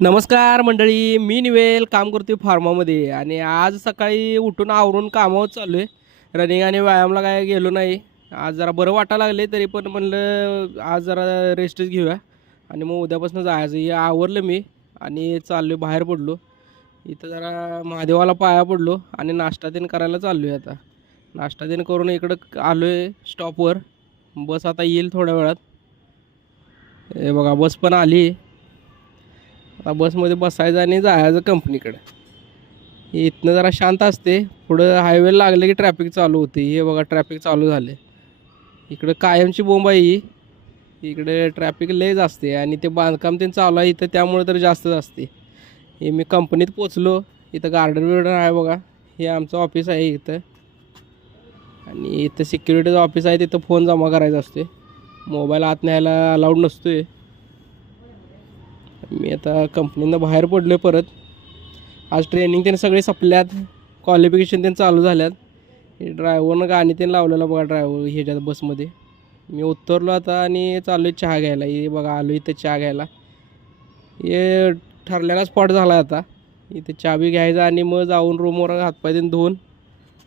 नमस्कार मंडळी, मी निवेल काम करतोय फार्मामध्ये आणि आज सकाळी उठून आवरून कामावर चाललो आहे. रनिंग आणि व्यायामला काय गेलो नाही. आज जरा बरं वाटायला लागले तरी पण म्हणलं आज जरा रेस्टच घेऊया आणि मग उद्यापासून जायचं. हे आवरलं मी आणि चाललो बाहेर पडलो. इथं जरा महादेवाला पाया पडलो आणि नाश्ता तेन करायला चाललो आहे आता. नाश्ता तेन करून इकडं आलो आहे स्टॉपवर. बस आता येईल थोड्या वेळात. हे बघा बस पण आली. आता बसमध्ये बसायचं आणि जायचं कंपनीकडे. इथनं जरा शांत असते. पुढं हायवे लागले की ट्रॅफिक चालू होते. हे बघा ट्रॅफिक चालू झाले. इकडं कायमची बोंब आहे ही. इकडे ट्रॅफिक लयच असते आणि ते बांधकाम ते चालू आहे इथं त्यामुळे तर जास्तच असते. हे मी कंपनीत पोचलो. इथं गार्डन बिर्डन आहे बघा. हे आमचं ऑफिस आहे इथं आणि इथं सिक्युरिटीचं ऑफिस आहे. तिथं फोन जमा करायचा असतो. मोबाईल आत न्यायला अलाउड नसतो आहे. मी आता कंपनीनं बाहेर पडलो परत. आज ट्रेनिंग त्यांनी सगळे संपल्यात. क्वालिफिकेशन त्यांनी चालू झाल्यात. हे ड्रायव्हरनं गाणी त्यांनी लावलेलं बघा ड्रायव्हर ह्याच्यात बसमध्ये. मी उतरलो आता आणि चाललो आहे चहा घ्यायला. हे बघा आलो इथं चहा घ्यायला. हे ठरलेला स्पॉट झाला आता. इथे चहा बी घ्यायचा आणि मग जाऊन रूमवर हातपाय देऊन धुवून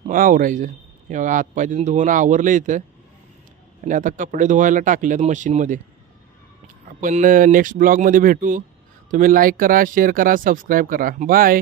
मग आवरायचं. हे बघा हातपाय देऊन धुवून आवरलं इथं आणि आता कपडे धुवायला टाकल्यात मशीनमध्ये. आपण नेक्स्ट ब्लॉगमध्ये भेटू. तुम्ही लाईक करा, शेअर करा, सबस्क्राईब करा. बाय.